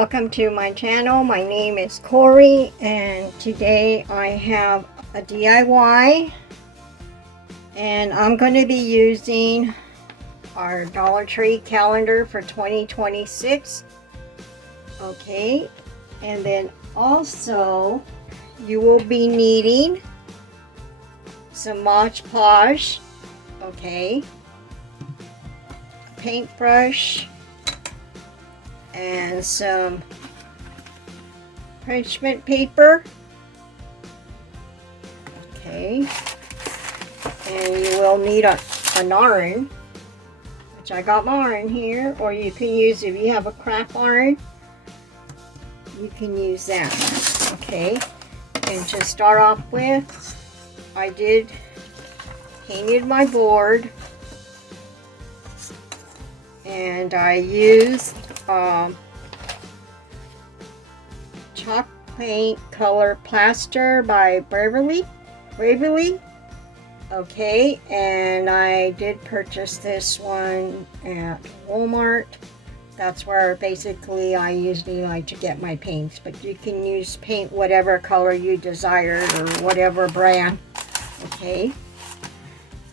welcome to my channel. My name is Corey, and today I have a DIY, and I'm going to be using our Dollar Tree calendar for 2026. Okay, and then also you will be needing some Mod Podge, okay, a paintbrush, and some parchment paper, okay, and you will need an iron, which I got my iron here, or you can use, if you have a craft iron, you can use that, okay. And to start off with, I painted my board, and I used chalk paint color plaster by Bravely, okay, and I did purchase this one at Walmart. That's where basically I usually like to get my paints, but you can use paint whatever color you desire or whatever brand, okay.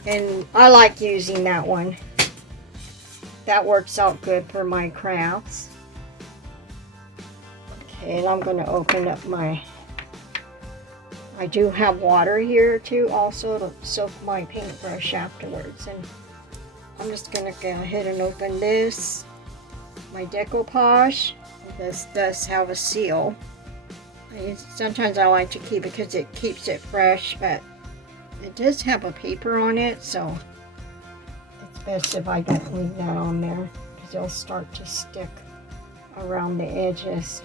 And I like using that one. That works out good for my crafts. Okay, and I'm going to open up I do have water here too, also to soak my paintbrush afterwards. And I'm just going to go ahead and open this. My decoupage. This does have a seal. Sometimes I like to keep it because it keeps it fresh, but it does have a paper on it, so it's best if I don't leave that on there because it'll start to stick around the edges.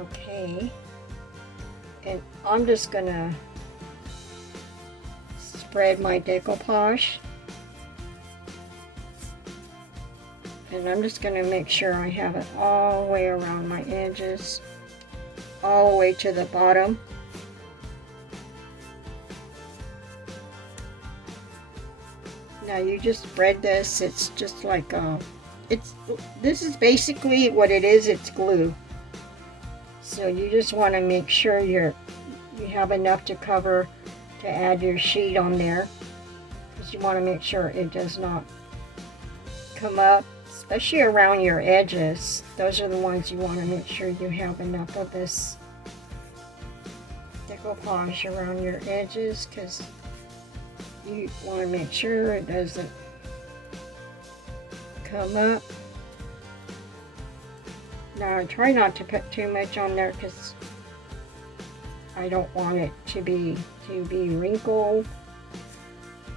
Okay, and I'm just gonna spread my decoupage, and I'm just gonna make sure I have it all the way around my edges, all the way to the bottom. Now you just spread this. It's just like this is basically what it is. It's glue. So you just want to make sure you have enough to cover to add your sheet on there, because you want to make sure it does not come up, especially around your edges. Those are the ones you want to make sure you have enough of this decoupage around your edges, because you want to make sure it doesn't come up. Now I try not to put too much on there because I don't want it to be wrinkled.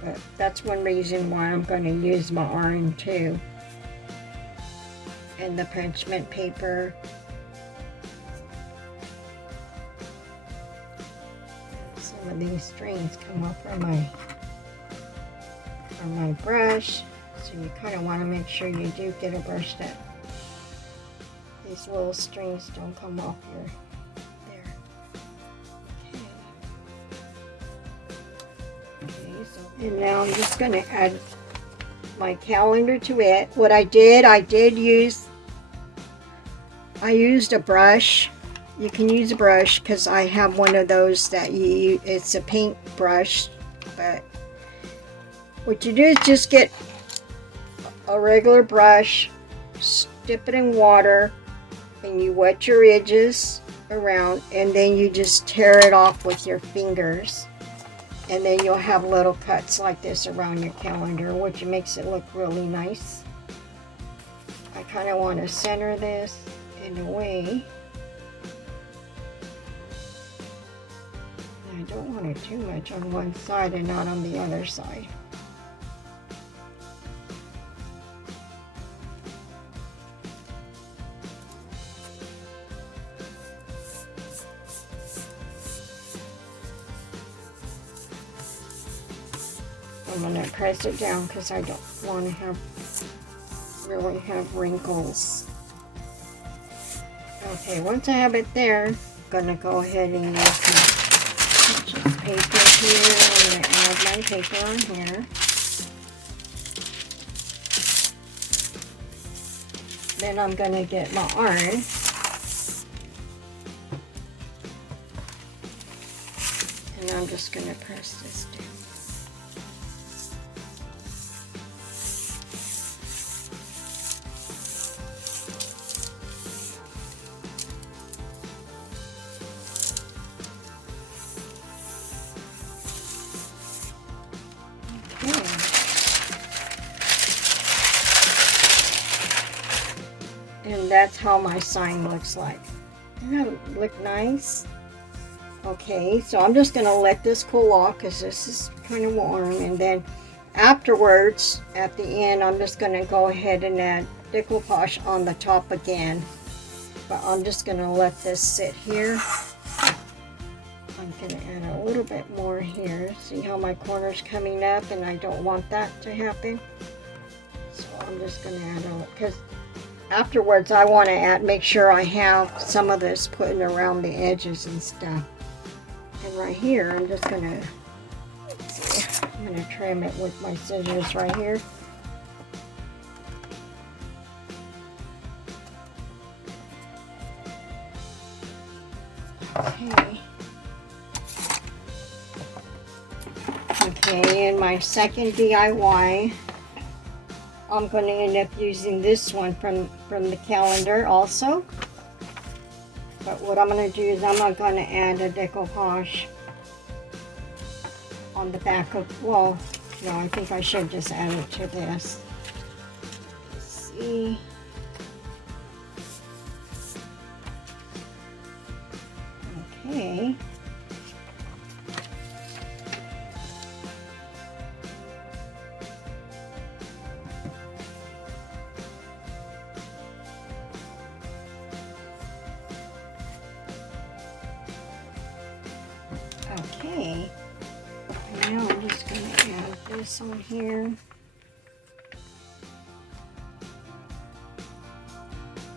But that's one reason why I'm going to use my iron too. And the parchment paper. Some of these strings come off from my brush, so you kind of want to make sure you do get a brush that these little strings don't come off there. Okay, so, and now I'm just going to add my calendar to it. What I used a brush. You can use a brush because I have one of those that it's a paint brush, but what you do is just get a regular brush, dip it in water, and you wet your edges around, and then you just tear it off with your fingers, and then you'll have little cuts like this around your calendar, which makes it look really nice. I kind of want to center this in a way. I don't want it too much on one side and not on the other side. I'm going to press it down because I don't want to really have wrinkles. Okay, once I have it there, I'm going to go ahead and use my paper here. I'm going to add my paper on here. Then I'm going to get my iron. And I'm just going to press this down. And that's how my sign looks like. Doesn't that look nice? Okay, so I'm just going to let this cool off because this is kind of warm. And then afterwards, at the end, I'm just going to go ahead and add decoupage on the top again. But I'm just going to let this sit here. I'm going to add a little bit more here. See how my corner's coming up, and I don't want that to happen. So I'm just going to add a little, because afterwards I want to make sure I have some of this putting around the edges and stuff. And right here, I'm just going to, I'm going to trim it with my scissors right here. Okay. Okay, and my second DIY, I'm going to end up using this one from the calendar also. But what I'm going to do is I'm not going to add a decoupage on the back of, well, no, I think I should just add it to this. Let's see. Okay. Okay, now I'm just going to add this on here.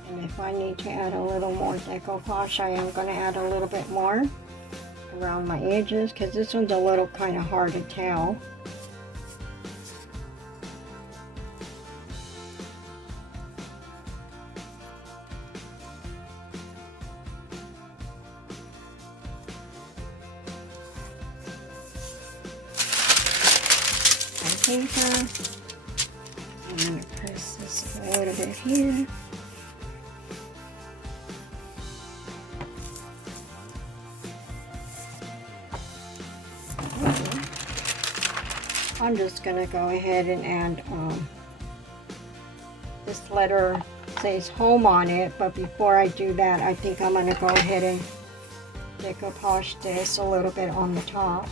And if I need to add a little more decoupage, I am going to add a little bit more around my edges because this one's a little kind of hard to tell. Paper. I'm going to press this a little bit here. I'm just going to go ahead and add this letter says home on it, but before I do that, I think I'm going to go ahead and decoupage this a little bit on the top.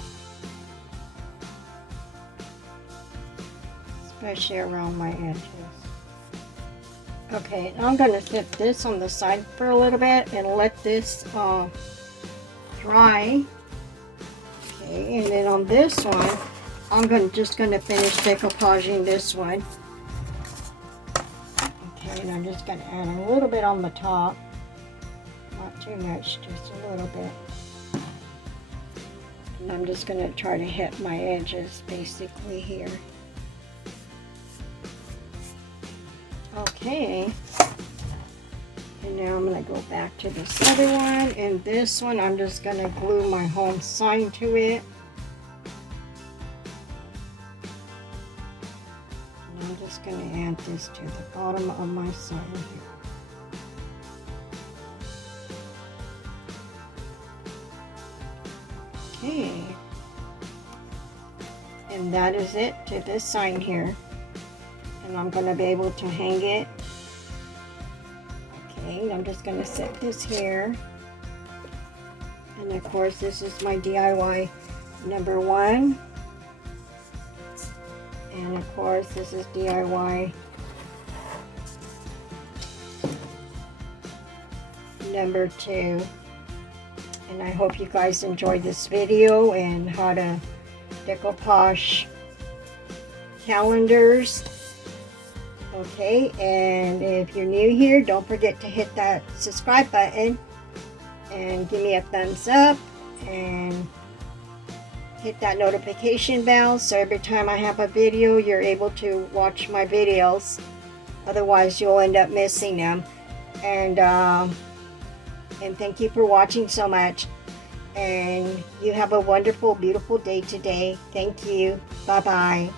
Especially around my edges. Okay, I'm going to set this on the side for a little bit and let this dry. Okay, and then on this one, I'm just going to finish decoupaging this one. Okay, and I'm just going to add a little bit on the top. Not too much, just a little bit. And I'm just going to try to hit my edges basically here. Okay, and now I'm going to go back to this other one, and this one I'm just going to glue my home sign to it. And I'm just going to add this to the bottom of my sign here. Okay, and that is it to this sign here. And I'm going to be able to hang it. Okay, I'm just going to set this here. And of course, this is my DIY number 1. And of course, this is DIY number 2. And I hope you guys enjoyed this video and how to decoupage calendars. Okay, and if you're new here, don't forget to hit that subscribe button and give me a thumbs up and hit that notification bell so every time I have a video you're able to watch my videos. Otherwise you'll end up missing them. And thank you for watching so much. And you have a wonderful, beautiful day today. Thank you. Bye-bye.